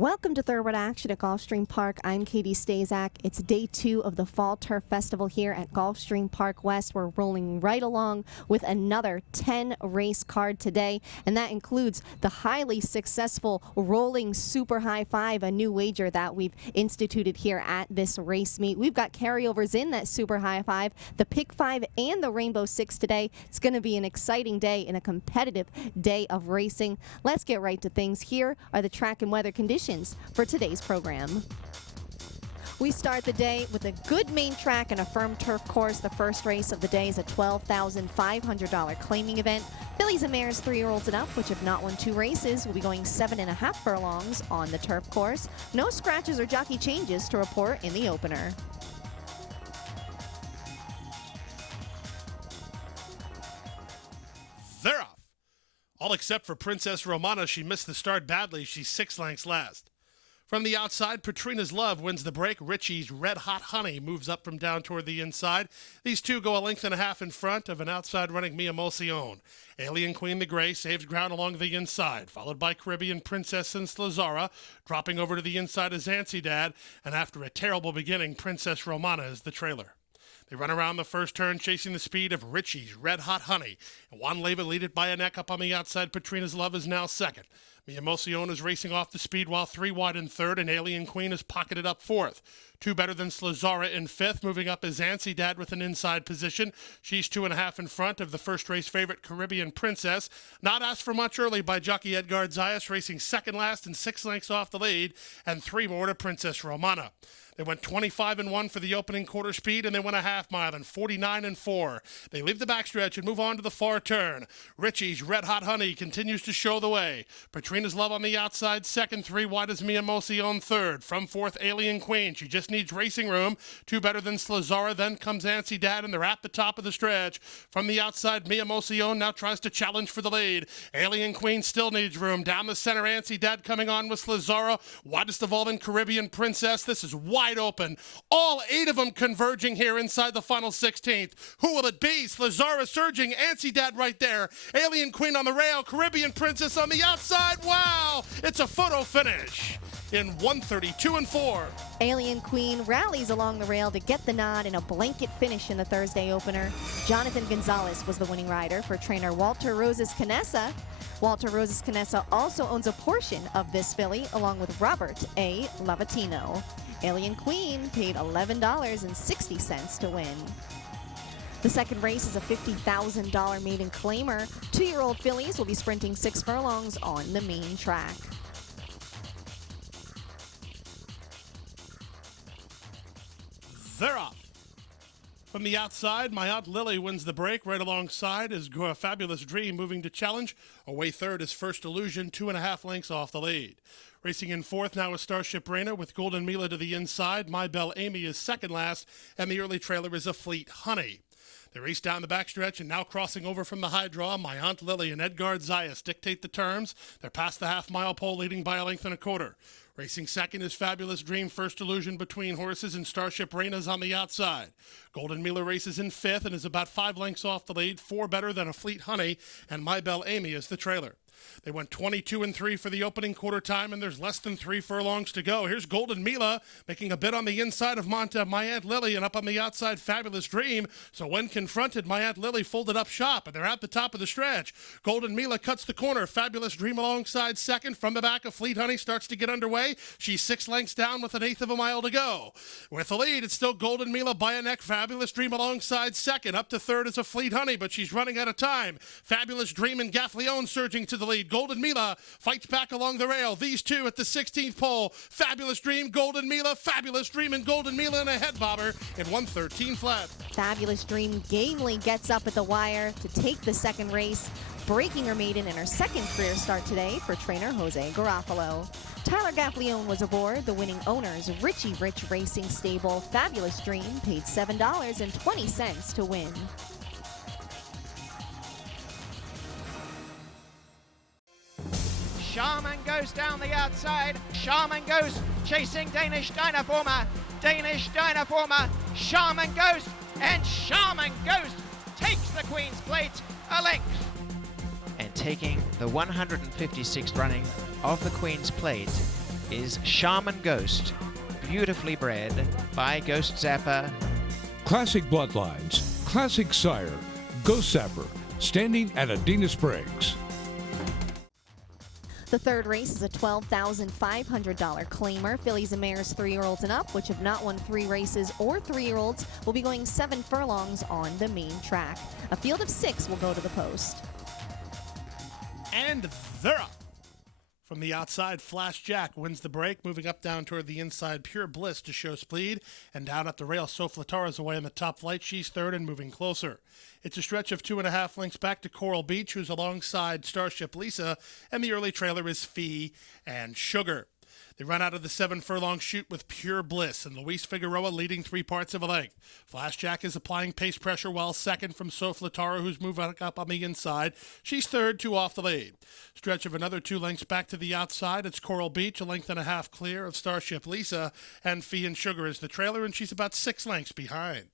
Welcome to Thoroughbred Action at Gulfstream Park. I'm Katie Stazak. It's day 2 of the Fall Turf Festival here at Gulfstream Park West. We're rolling right along with another 10-race card today, and that includes the highly successful Rolling Super High Five, a new wager that we've instituted here at this race meet. We've got carryovers in that Super High Five, the Pick 5 and the Rainbow 6 today. It's going to be an exciting day and a competitive day of racing. Let's get right to things. Here are the track and weather conditions for today's program. We start the day with a good main track and a firm turf course. The first race of the day is a $12,500 claiming event. Fillies and mares 3-year-olds and up, which have not won 2 races, will be going 7.5 furlongs on the turf course. No scratches or jockey changes to report in the opener. They're off. All except for Princess Romana. She missed the start badly. She's 6 lengths last. From the outside, Patrina's Love wins the break. Richie's Red Hot Honey moves up from down toward the inside. These two go a length and a half in front of an outside running Mia Emulsion. Alien Queen the Gray saves ground along the inside, followed by Caribbean Princess and Slazara. Dropping over to the inside is Ansidad, and after a terrible beginning, Princess Romana is the trailer. They run around the first turn, chasing the speed of Richie's Red Hot Honey. And Juan Leva lead it by a neck up on the outside. Patrina's Love is now second. Mia Emulsion is racing off the speed while 3 wide in third, and Alien Queen is pocketed up fourth. 2 better than Slazara in fifth. Moving up is Ansidad with an inside position. She's 2.5 in front of the first race favorite Caribbean Princess. Not asked for much early by jockey Edgar Zayas, racing second last and 6 lengths off the lead, and 3 more to Princess Romana. They went 25-1 for the opening quarter speed, and they went a half mile and 49-4. They leave the backstretch and move on to the far turn. Richie's Red Hot Honey continues to show the way. Patrina's Love on the outside, second. 3 wide is Mia Emulsion, third. From fourth, Alien Queen. She just needs racing room. 2 better than Slazara. Then comes Ansidad, and they're at the top of the stretch. From the outside, Mia Emulsion now tries to challenge for the lead. Alien Queen still needs room. Down the center, Ansidad coming on with Slazara. Widest of all in Caribbean Princess. This is wide open. All 8 of them converging here inside the final 16th. Who will it be? Slazara surging. Ansidad right there. Alien Queen on the rail. Caribbean Princess on the outside. Wow! It's a photo finish in 1:32-4. Alien Queen rallies along the rail to get the nod in a blanket finish in the Thursday opener. Jonathan Gonzalez was the winning rider for trainer Walter Rosas Canessa. Walter Rosas Canessa also owns a portion of this filly, along with Robert A. Lavatino. Alien Queen paid $11.60 to win. The second race is a $50,000 maiden claimer. 2-year-old fillies will be sprinting 6 furlongs on the main track. They're off. From the outside, My Aunt Lily wins the break. Right alongside is Fabulous Dream moving to challenge. Away third is First Illusion, 2.5 lengths off the lead. Racing in fourth now is Starship Reina with Golden Mila to the inside. My Belle Amy is second last, and the early trailer is A Fleet Honey. They race down the backstretch, and now crossing over from the high draw, My Aunt Lily and Edgar Zayas dictate the terms. They're past the half-mile pole, leading by a length and a quarter. Racing second is Fabulous Dream, First Illusion between horses, and Starship Reina's on the outside. Golden Mila races in fifth and is about 5 lengths off the lead, 4 better than A Fleet Honey, and My Belle Amy is the trailer. They went 22-3 for the opening quarter time, and there's less than 3 furlongs to go. Here's Golden Mila making a bid on the inside of My Aunt Lily, and up on the outside, Fabulous Dream. So when confronted, My Aunt Lily folded up shop, and they're at the top of the stretch. Golden Mila cuts the corner. Fabulous Dream alongside second. From the back, A Fleet Honey starts to get underway. She's 6 lengths down with 1/8 of a mile to go. With the lead, it's still Golden Mila by a neck. Fabulous Dream alongside second. Up to third is A Fleet Honey, but she's running out of time. Fabulous Dream and Gaffleon surging to the lead. Golden Mila fights back along the rail. These two at the 16th pole. Fabulous Dream, Golden Mila, Fabulous Dream, and Golden Mila in a head bobber in 1:13 flat. Fabulous Dream gamely gets up at the wire to take the second race, breaking her maiden in her second career start today for trainer Jose Garofalo. Tyler Gaffleon was aboard the winning owner's Richie Rich Racing stable. Fabulous Dream paid $7.20 to win. Shaman goes down the outside. Shaman goes chasing Danish Dynaformer. Danish Dynaformer. Shaman goes, and Shaman goes. Takes the Queen's Plate a length. And taking the 156th running of the Queen's Plate is Shaman Ghost, beautifully bred by Ghost Zapper. Classic Bloodlines, Classic Sire, Ghost Zapper, standing at Adena Springs. The third race is a $12,500 claimer. Fillies and mares 3-year-olds and up, which have not won 3 races or 3-year-olds, will be going 7 furlongs on the main track. A field of 6 will go to the post. And they're up. From the outside, Flash Jack wins the break, moving up down toward the inside. Pure Bliss to show speed, and down at the rail, Soflatara's away in the top flight. She's third and moving closer. It's a stretch of 2.5 lengths back to Coral Beach, who's alongside Starship Lisa, and the early trailer is Fee and Sugar. They run out of the 7 furlong chute with Pure Bliss and Luis Figueroa leading 3 parts of a length. Flash Jack is applying pace pressure while second from Soflatara, who's moving up on the inside. She's third, 2 off the lead. Stretch of another 2 lengths back to the outside. It's Coral Beach, 1.5 lengths clear of Starship Lisa, and Fee and Sugar is the trailer, and she's about 6 lengths behind.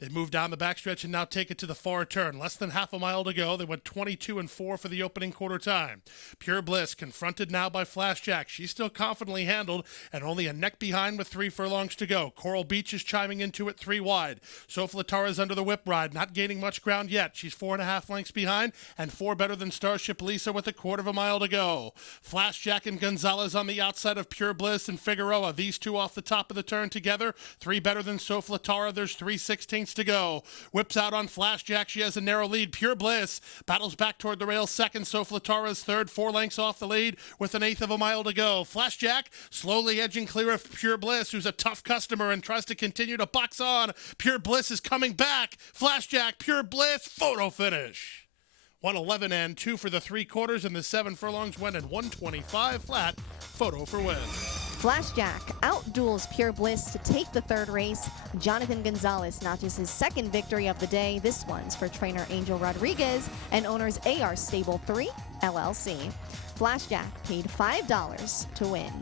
They move down the backstretch and now take it to the far turn. Less than half a mile to go. They went 22-4 for the opening quarter time. Pure Bliss confronted now by Flash Jack. She's still confidently handled and only a neck behind with 3 furlongs to go. Coral Beach is chiming into it 3 wide. Soflatara's under the whip ride, not gaining much ground yet. She's 4.5 lengths behind and 4 better than Starship Lisa with 1/4 mile to go. Flash Jack and Gonzalez on the outside of Pure Bliss and Figueroa. These 2 off the top of the turn together. 3 better than Soflatara. There's 3/16 to go. Whips out on Flash Jack. She has a narrow lead. Pure Bliss battles back toward the rail second. Soflatara's third, 4 lengths off the lead with 1/8 mile to go. Flash Jack slowly edging clear of Pure Bliss, who's a tough customer and tries to continue to box on. Pure Bliss is coming back. Flash Jack, Pure Bliss, photo finish. 1:11 2 for the 3/4, and the 7 furlongs went in 1:25 flat. Photo for win. Flash Jack outduels Pure Bliss to take the third race. Jonathan Gonzalez notches his second victory of the day. This one's for trainer Angel Rodriguez and owners AR Stable 3 LLC. Flash Jack paid $5 to win.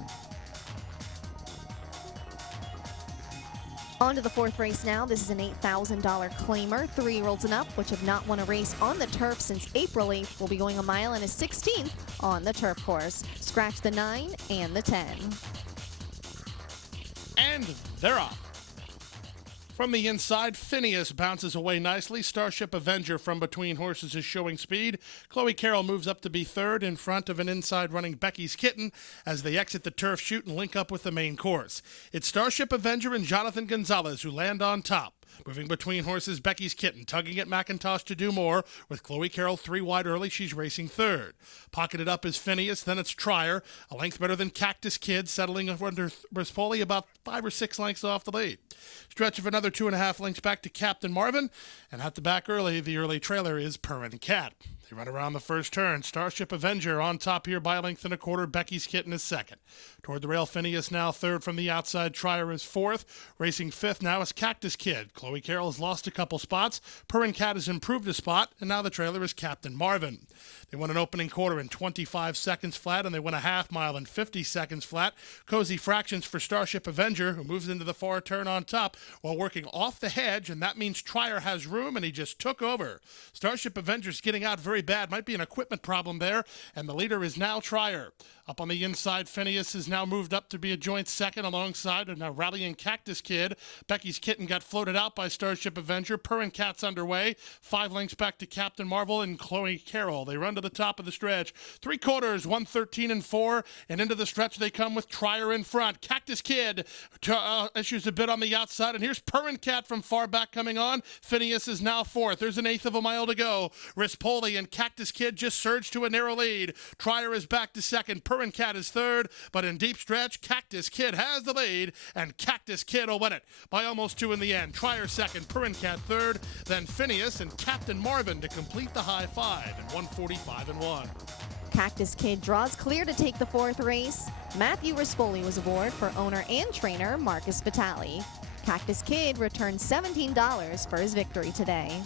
On to the 4th race now. This is an $8,000 claimer. 3-year-olds and up, which have not won a race on the turf since April 8th, will be going 1 mile and a 16th on the turf course. Scratch the 9 and the 10. And they're off. From the inside, Phineas bounces away nicely. Starship Avenger from between horses is showing speed. Chloe Carroll moves up to be third in front of an inside running Becky's Kitten as they exit the turf chute and link up with the main course. It's Starship Avenger and Jonathan Gonzalez who land on top. Moving between horses, Becky's Kitten tugging at McIntosh to do more. With Chloe Carroll 3 wide early, she's racing third. Pocketed up is Phineas, then it's Trier, a length better than Cactus Kid, settling under Rispoli about 5 or 6 lengths off the lead. Stretch of another 2.5 lengths back to Captain Marvin, and at the back early, the early trailer is Purrin Cat. They run around the first turn. Starship Avenger on top here by 1.25 lengths. Becky's Kitten is second. Toward the rail, Phineas now third from the outside. Trier is fourth. Racing fifth now is Cactus Kid. Chloe Carroll has lost a couple spots. Purrin Cat has improved a spot, and now the trailer is Captain Marvin. They won an opening quarter in 25 seconds flat, and they won a half mile in 50 seconds flat. Cozy fractions for Starship Avenger, who moves into the far turn on top while working off the hedge, and that means Trier has room, and he just took over. Starship Avenger's getting out very bad. Might be an equipment problem there, and the leader is now Trier. Up on the inside, Phineas has now moved up to be a joint second alongside and now rallying Cactus Kid. Becky's Kitten got floated out by Starship Avenger. Purrin Cat's underway. 5 lengths back to Captain Marvel and Chloe Carroll. They run to the top of the stretch. 3/4, 1:13 and into the stretch they come with Trier in front. Cactus Kid issues a bit on the outside, and here's Purrin Cat from far back coming on. Phineas is now fourth. There's 1/8 mile to go. Rispoli and Cactus Kid just surged to a narrow lead. Trier is back to second. Purrin Cat is third, but in deep stretch, Cactus Kid has the lead, and Cactus Kid will win it by almost 2 in the end. Trier second, Purrin Cat third, then Phineas and Captain Marvin to complete the high 5 in 1:45-1. Cactus Kid draws clear to take the 4th race. Matthew Rispoli was aboard for owner and trainer Marcus Vitale. Cactus Kid returned $17 for his victory today.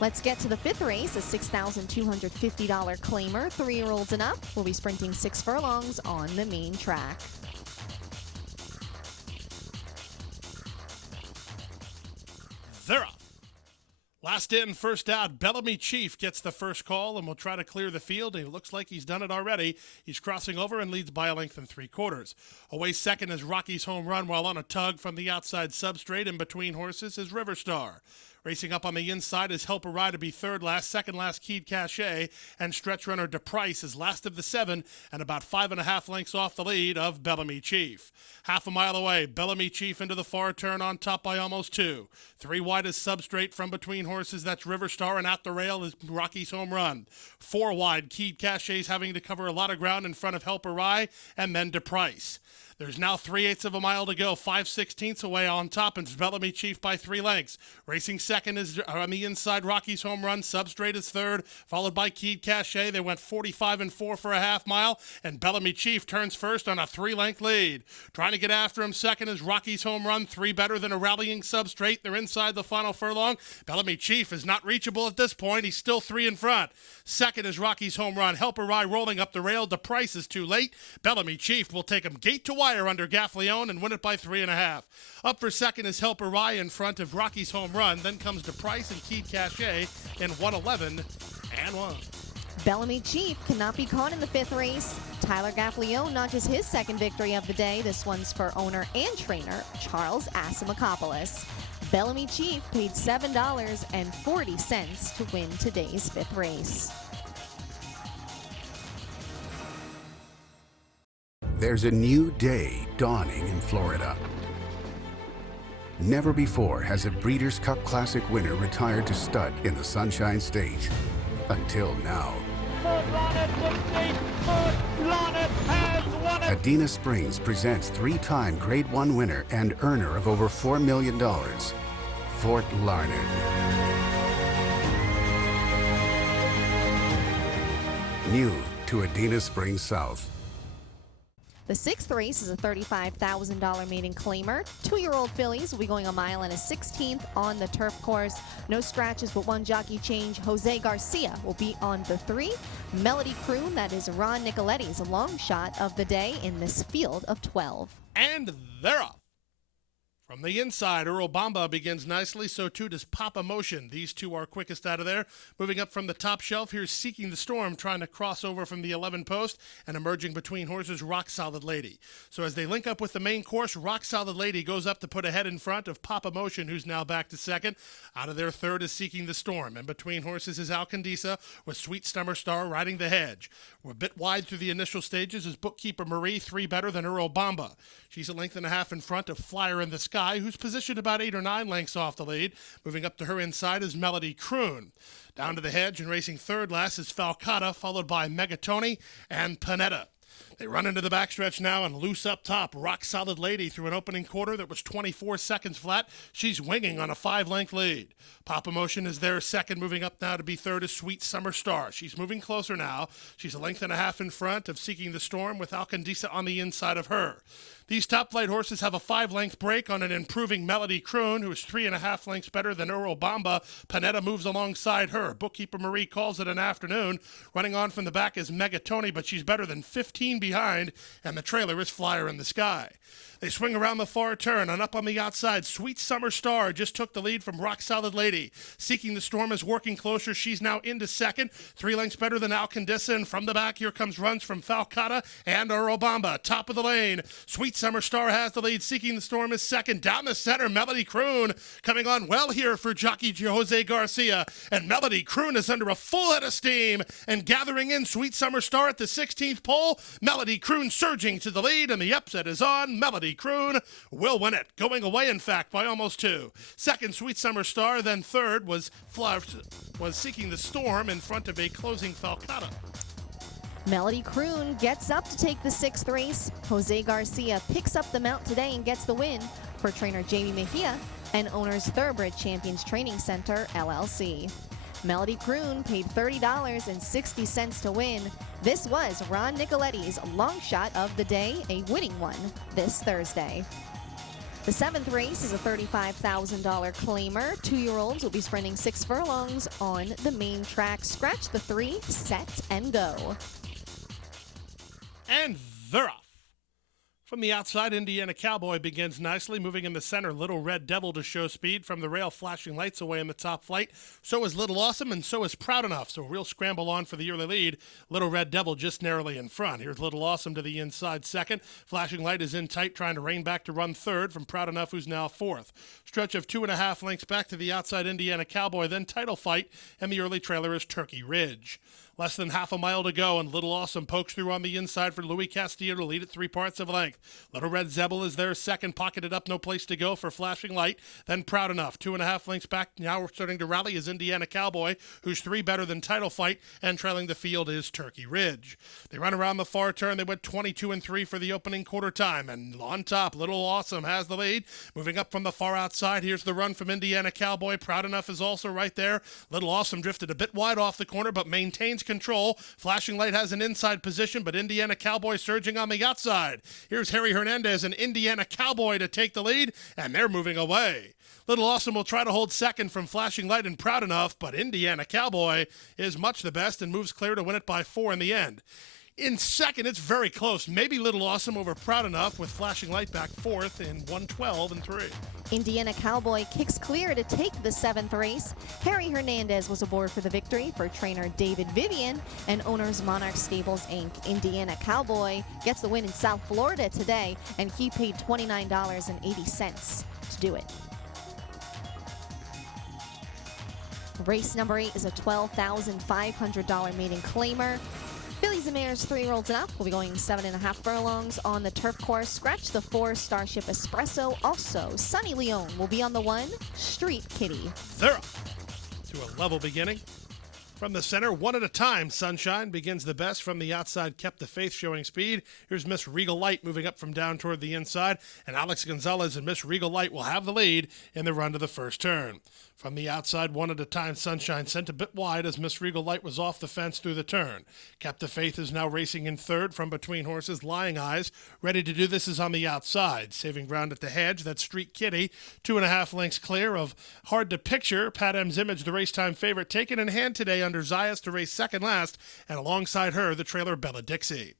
Let's get to the 5th race, a $6,250 claimer. 3-year-olds and up will be sprinting 6 furlongs on the main track. They're off. Last in, first out, Bellamy Chief gets the first call and will try to clear the field. He looks like he's done it already. He's crossing over and leads by a length and 3/4. Away second is Rocky's Home Run, while on a tug from the outside substrate in between horses is River Star. Racing up on the inside is Help a Ride to be third last, second last Keyed Cachet, and stretch runner DePrice is last of the 7 and about 5.5 lengths off the lead of Bellamy Chief. Half a mile away, Bellamy Chief into the far turn on top by almost 2. 3 wide is substrate from between horses, that's River Star, and at the rail is Rocky's Home Run. 4 wide, Keyed Cachet's having to cover a lot of ground in front of Help a Ride, and then DePrice. There's now 3/8 of a mile to go, 5/16 away on top, and Bellamy Chief by 3 lengths. Racing second is on the inside, Rocky's Home Run. Substrate is third, followed by Keyed Cachet. They went 45 and 4 for a half mile, and Bellamy Chief turns first on a 3-length lead. Trying to get after him second is Rocky's Home Run, 3 better than a rallying Substrate. They're inside the final furlong. Bellamy Chief is not reachable at this point. He's still 3 in front. Second is Rocky's Home Run. Help a Ride rolling up the rail. DePrice is too late. Bellamy Chief will take him gate to wire under Gaffleone and win it by 3.5. Up for second is Help a Ride in front of Rocky's Home Run. Then comes DePrice and Keyed Cachet in 1:11 and 1. Bellamy Chief cannot be caught in the 5th race. Tyler Gaffleone notches his second victory of the day. This one's for owner and trainer Charles Asimakopoulos. Bellamy Chief paid $7.40 to win today's 5th race. There's a new day dawning in Florida. Never before has a Breeders' Cup Classic winner retired to stud in the Sunshine State. Until now. Adena Springs presents 3-time Grade 1 winner and earner of over $4 million, Fort Larned. New to Adena Springs South. The 6th race is a $35,000 maiden claimer. 2-year-old fillies will be going a mile and a 16th on the turf course. No scratches but 1 jockey change. Jose Garcia will be on the 3. Melody Croon, that is Ron Nicoletti's long shot of the day in this field of 12. And they're off. From the inside, Earl Bamba begins nicely, so too does Papa Motion. These two are quickest out of there. Moving up from the top shelf, here's Seeking the Storm, trying to cross over from the 11 post, and emerging between horses, Rock Solid Lady. So as they link up with the main course, Rock Solid Lady goes up to put a head in front of Papa Motion, who's now back to second. Out of their third is Seeking the Storm, and between horses is Alcandisa, with Sweet Summer Star riding the hedge. We're a bit wide through the initial stages as Bookkeeper Marie, 3 better than Earl Bamba. She's a length and a half in front of Flyer in the Sky, who's positioned about 8 or 9 lengths off the lead. Moving up to her inside is Melody Croon. Down to the hedge and racing third last is Falcata, followed by Megatoni and Panetta. They run into the backstretch now and loose up top. Rock Solid Lady through an opening quarter that was 24 seconds flat. She's winging on a 5-length lead. Papa Motion is there second. Moving up now to be third is Sweet Summer Star. She's moving closer now. She's a length and a half in front of Seeking the Storm with Alcandisa on the inside of her. These top flight horses have a 5-length break on an improving Melody Croon, who is 3.5 lengths better than Earl Bamba. Panetta moves alongside her. Bookkeeper Marie calls it an afternoon. Running on from the back is Megatoni, but she's better than 15 behind, and the trailer is Flyer in the Sky. They swing around the far turn, and up on the outside, Sweet Summer Star just took the lead from Rock Solid Lady. Seeking the Storm is working closer. She's now into second, 3 lengths better than Alcandisa, and from the back, here comes runs from Falcata and Earl Bamba. Top of the lane, Sweet Summer Star has the lead. Seeking the Storm is second. Down the center, Melody Croon coming on well here for jockey Jose Garcia, and Melody Croon is under a full head of steam and gathering in Sweet Summer Star at the 16th pole. Melody Croon surging to the lead, and the upset is on. Melody Croon will win it, going away, in fact, by almost 2. Second, Sweet Summer Star. Then third was Seeking the Storm in front of a closing Falcata. Melody Croon gets up to take the 6th race. Jose Garcia picks up the mount today and gets the win for trainer Jamie Mejia and owners Thoroughbred Champions Training Center, LLC. Melody Croon paid $30.60 to win. This was Ron Nicoletti's long shot of the day, a winning one this Thursday. The 7th race is a $35,000 claimer. 2-year-olds will be sprinting 6 furlongs on the main track. Scratch the 3, set, and go. And they're off. From the outside, Indiana Cowboy begins nicely, moving in the center. Little Red Devil to show speed from the rail, flashing lights away in the top flight. So is Little Awesome, and so is Proud Enough. So a real scramble on for the early lead. Little Red Devil just narrowly in front. Here's Little Awesome to the inside second. Flashing light is in tight, trying to rein back to run third from Proud Enough, who's now fourth. Stretch of 2.5 lengths back to the outside, Indiana Cowboy, then Title Fight, and the early trailer is Turkey Ridge. Less than half a mile to go, and Little Awesome pokes through on the inside for Louis Castillo to lead at 3 parts of length. Little Red Zebel is there second, pocketed up, no place to go for Flashing Light. Then Proud Enough, 2.5 lengths back. Now we're starting to rally is Indiana Cowboy, who's 3 better than Title Fight, and trailing the field is Turkey Ridge. They run around the far turn. They went 22-3 for the opening quarter time, and on top, Little Awesome has the lead. Moving up from the far outside, here's the run from Indiana Cowboy. Proud Enough is also right there. Little Awesome drifted a bit wide off the corner, but maintains control. Flashing Light has an inside position, but Indiana Cowboy surging on the outside. Here's Harry Hernandez and Indiana Cowboy to take the lead, and they're moving away. Little Awesome will try to hold second from Flashing Light and Proud Enough, but Indiana Cowboy is much the best and moves clear to win it by 4 in the end. In second, it's very close. Maybe Little Awesome over Proud Enough, with Flashing Light back fourth in 1:12-3. Indiana Cowboy kicks clear to take the 7th race. Harry Hernandez was aboard for the victory for trainer David Vivian and owners Monarch Stables, Inc. Indiana Cowboy gets the win in South Florida today, and he paid $29.80 to do it. Race number 8 is a $12,500 maiden claimer. Fillies and Mares 3-year-olds and up will be going 7.5 furlongs on the turf course. Scratch the 4 Starship Espresso. Also, Sunny Leone will be on the 1 Street Kitty. They're up to a level beginning. From the center, one at a time, Sunshine begins the best. From the outside, Kept the Faith showing speed. Here's Miss Regal Light moving up from down toward the inside. And Alex Gonzalez and Miss Regal Light will have the lead in the run to the first turn. From the outside, one at a time, Sunshine sent a bit wide as Miss Regal Light was off the fence through the turn. Kept the Faith is now racing in third from between horses. Lying Eyes, ready to do this, is on the outside. Saving ground at the hedge, that's Street Kitty, 2.5 lengths clear of Hard to Picture. Pat M's Image, the race-time favorite, taken in hand today under Zayas to race second last, and alongside her, the trailer Bella Dixie.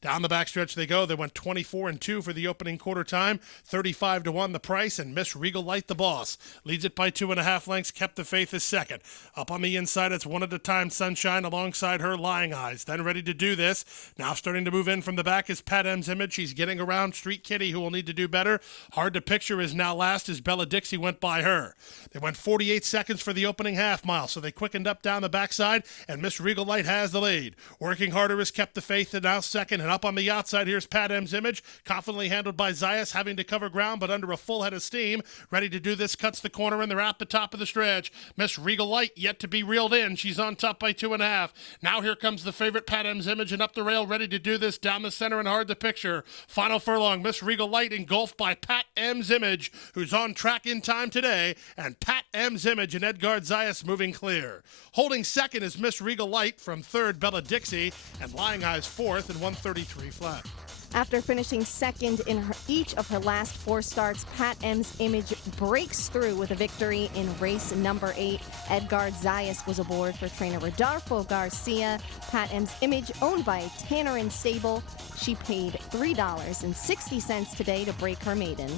Down the backstretch they go. They went 24-2 for the opening quarter time, 35-1 the price, and Miss Regal Light, the boss, leads it by 2.5 lengths. Kept the Faith is second. Up on the inside, it's one at a time, Sunshine, alongside her, Lying Eyes. Then ready to do this. Now starting to move in from the back is Pat M's Image. She's getting around Street Kitty, who will need to do better. Hard to Picture is now last as Bella Dixie went by her. They went 48 seconds for the opening half mile, so they quickened up down the backside, and Miss Regal Light has the lead. Working harder is Kept the Faith, and now second, and up on the outside, here's Pat M's Image, confidently handled by Zayas, having to cover ground, but under a full head of steam. Ready to do this, cuts the corner, and they're at the top of the stretch. Miss Regal Light yet to be reeled in. She's on top by 2.5. Now here comes the favorite, Pat M's Image, and up the rail, ready to do this, down the center and Hard to Picture. Final furlong, Miss Regal Light engulfed by Pat M's Image, who's on track in time today, and Pat M's Image and Edgard Zayas moving clear. Holding second is Miss Regal Light, from third, Bella Dixie, and Lying Eyes fourth in 1:33 flat. After finishing second in each of her last 4 starts, Pat M's Image breaks through with a victory in race number 8. Edgard Zayas was aboard for trainer Rodolfo Garcia. Pat M's Image, owned by Tanner and Sable. She paid $3.60 today to break her maiden.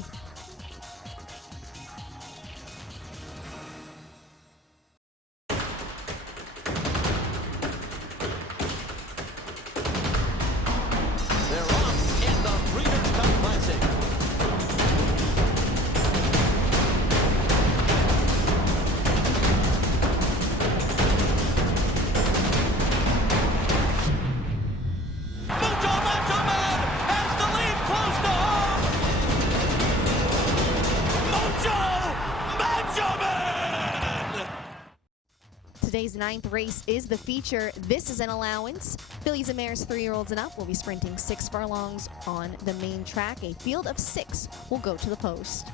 Today's 9th race is the feature. This is an allowance. Fillies and Mares 3-year-olds and up will be sprinting 6 furlongs on the main track. A field of 6 will go to the post.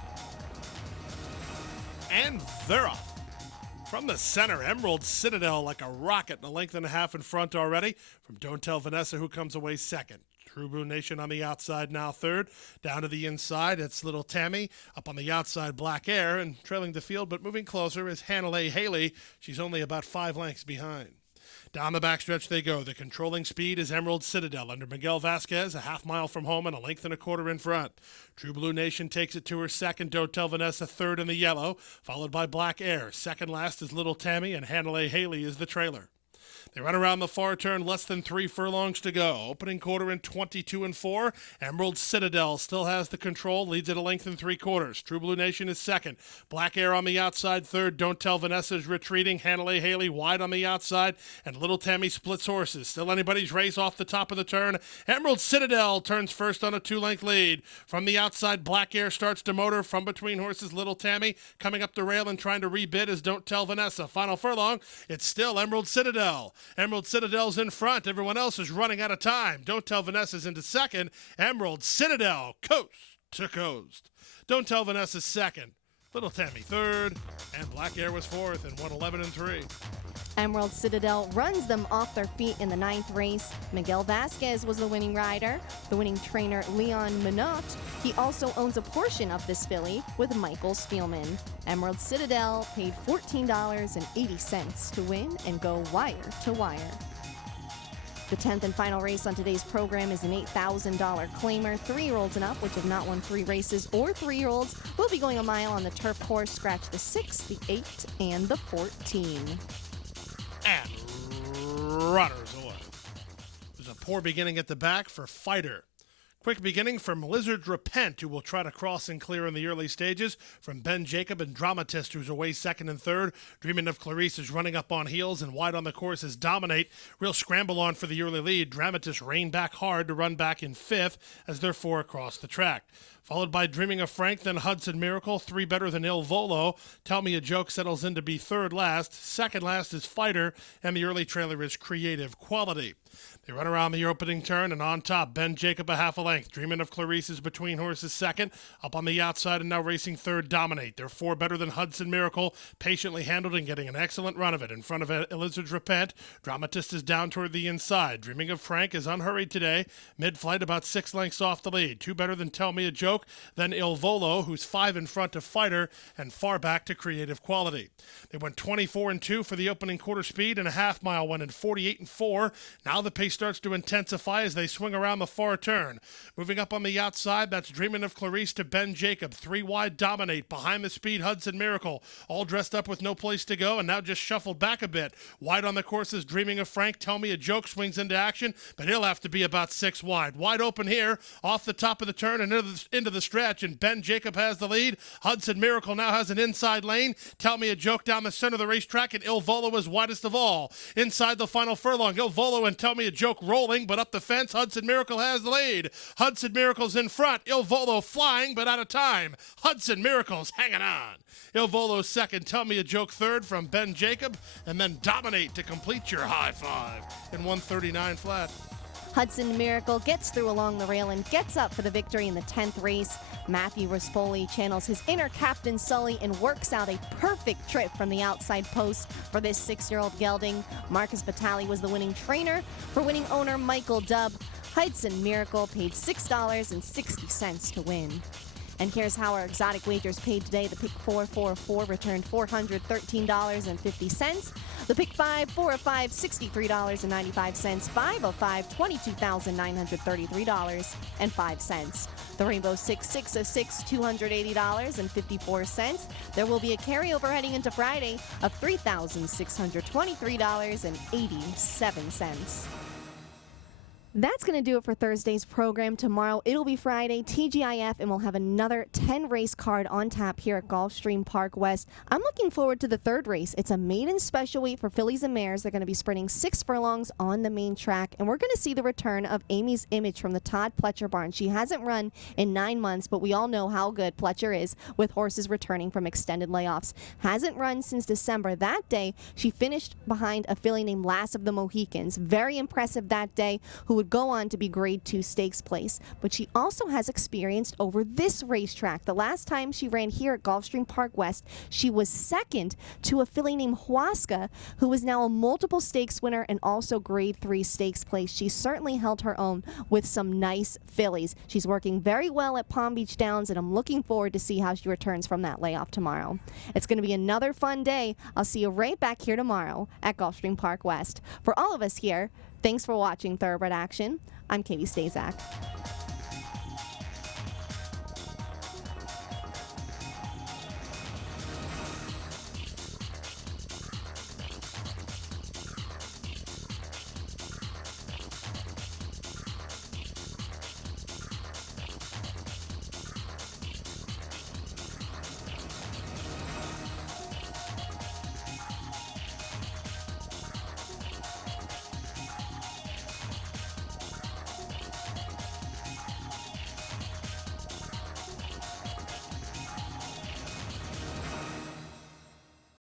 And they're off. From the center, Emerald Citadel like a rocket, a length and a half in front already. From Don't Tell Vanessa, who comes away second. True Blue Nation on the outside, now third. Down to the inside, it's Little Tammy. Up on the outside, Black Air. And trailing the field, but moving closer, is Hannah Haley. She's only about 5 lengths behind. Down the backstretch they go. The controlling speed is Emerald Citadel under Miguel Vasquez, a half mile from home and a length and a quarter in front. True Blue Nation takes it to her second. Don't Tell Vanessa third in the yellow, followed by Black Air. Second last is Little Tammy, and Hanalei Haley is the trailer. They run around the far turn, less than 3 furlongs to go. Opening quarter in 22 and 4. Emerald Citadel still has the control, leads at a length and 3/4. True Blue Nation is second. Black Air on the outside third. Don't Tell Vanessa is retreating. Hanalei Haley wide on the outside, and Little Tammy splits horses. Still anybody's race off the top of the turn. Emerald Citadel turns first on a 2-length lead. From the outside, Black Air starts to motor from between horses. Little Tammy coming up the rail and trying to rebid is Don't Tell Vanessa. Final furlong, it's still Emerald Citadel. Emerald Citadel's in front. Everyone else is running out of time. Don't Tell Vanessa's into second. Emerald Citadel, coast to coast. Don't Tell Vanessa's second. Little Tammy third. And Black Air was fourth and won 11 and 3. Emerald Citadel runs them off their feet in the 9th race. Miguel Vasquez was the winning rider. The winning trainer, Leon Minot, he also owns a portion of this filly with Michael Spielman. Emerald Citadel paid $14.80 to win and go wire to wire. The 10th and final race on today's program is an $8,000 claimer. 3-year-olds and up, which have not won 3 races, or 3-year-olds, will be going a mile on the turf course. Scratch the 6, the 8, and the 14. And runners away. There's a poor beginning at the back for Fighter. Quick beginning from Lizard Repent, who will try to cross and clear in the early stages. From Ben Jacob and Dramatist, who's away second and third. Dreaming of Clarice is running up on heels, and wide on the course is Dominate. Real scramble on for the early lead. Dramatist reined back hard to run back in 5th as they're 4 across the track. Followed by Dreaming of Frank, then Hudson Miracle, 3 better than Il Volo. Tell Me a Joke settles in to be 3rd last. Second last is Fighter, and the early trailer is Creative Quality. They run around the opening turn, and on top, Ben Jacob a half a length. Dreaming of Clarice is between horses second. Up on the outside and now racing third, Dominate. They're 4 better than Hudson Miracle, patiently handled and getting an excellent run of it. In front of Lizard's Repent, Dramatist is down toward the inside. Dreaming of Frank is unhurried today. Mid-flight about 6 lengths off the lead. 2 better than Tell Me a Joke, then Il Volo, who's 5 in front of Fighter, and far back to Creative Quality. They went 24 and 2 for the opening quarter speed, and a half mile went in 48 and 4. Now the pace starts to intensify as they swing around the far turn. Moving up on the outside, that's Dreaming of Clarice to Ben Jacob. 3 wide, Dominate. Behind the speed, Hudson Miracle. All dressed up with no place to go and now just shuffled back a bit. Wide on the course is Dreaming of Frank. Tell Me a Joke swings into action, but he'll have to be about 6 wide. Wide open here, off the top of the turn and into the stretch, and Ben Jacob has the lead. Hudson Miracle now has an inside lane. Tell Me a Joke down the center of the racetrack, and Il Volo is widest of all. Inside the final furlong, Il Volo and Tell Me a Joke rolling, but up the fence, Hudson Miracle has the lead. Hudson Miracle's in front. Il Volo flying, but out of time. Hudson Miracle's hanging on. Il Volo second, Tell Me a Joke third from Ben Jacob, and then Dominate to complete your high five in 139 flat. Hudson Miracle gets through along the rail and gets up for the victory in the 10th race. Matthew Rispoli channels his inner Captain Sully and works out a perfect trip from the outside post for this 6-year-old gelding. Marcus Vitale was the winning trainer for winning owner Michael Dubb. Hudson Miracle paid $6.60 to win. And here's how our exotic wagers paid today. The pick 444 returned $413.50. The pick 5, 4 of 5, $63.95. 5 of 5, $22,933.05. The Rainbow 6, 6 of 6, $280.54. There will be a carryover heading into Friday of $3,623.87. That's going to do it for Thursday's program. Tomorrow, it'll be Friday, TGIF, and we'll have another 10-race card on tap here at Gulfstream Park West. I'm looking forward to the 3rd race. It's a maiden special weight for fillies and mares. They're going to be sprinting 6 furlongs on the main track, and we're going to see the return of Amy's Image from the Todd Pletcher barn. She hasn't run in 9 months, but we all know how good Pletcher is with horses returning from extended layoffs. Hasn't run since December. That day, she finished behind a filly named Lass of the Mohicans. Very impressive that day, who would go on to be Grade 2 stakes place. But she also has experience over this racetrack. The last time she ran here at Gulfstream Park West, she was second to a filly named Huasca, who is now a multiple stakes winner and also Grade 3 stakes place. She certainly held her own with some nice fillies. She's working very well at Palm Beach Downs, and I'm looking forward to see how she returns from that layoff tomorrow. It's going to be another fun day. I'll see you right back here tomorrow at Gulfstream Park West. For all of us here, thanks for watching Thoroughbred Action. I'm Katie Stazak.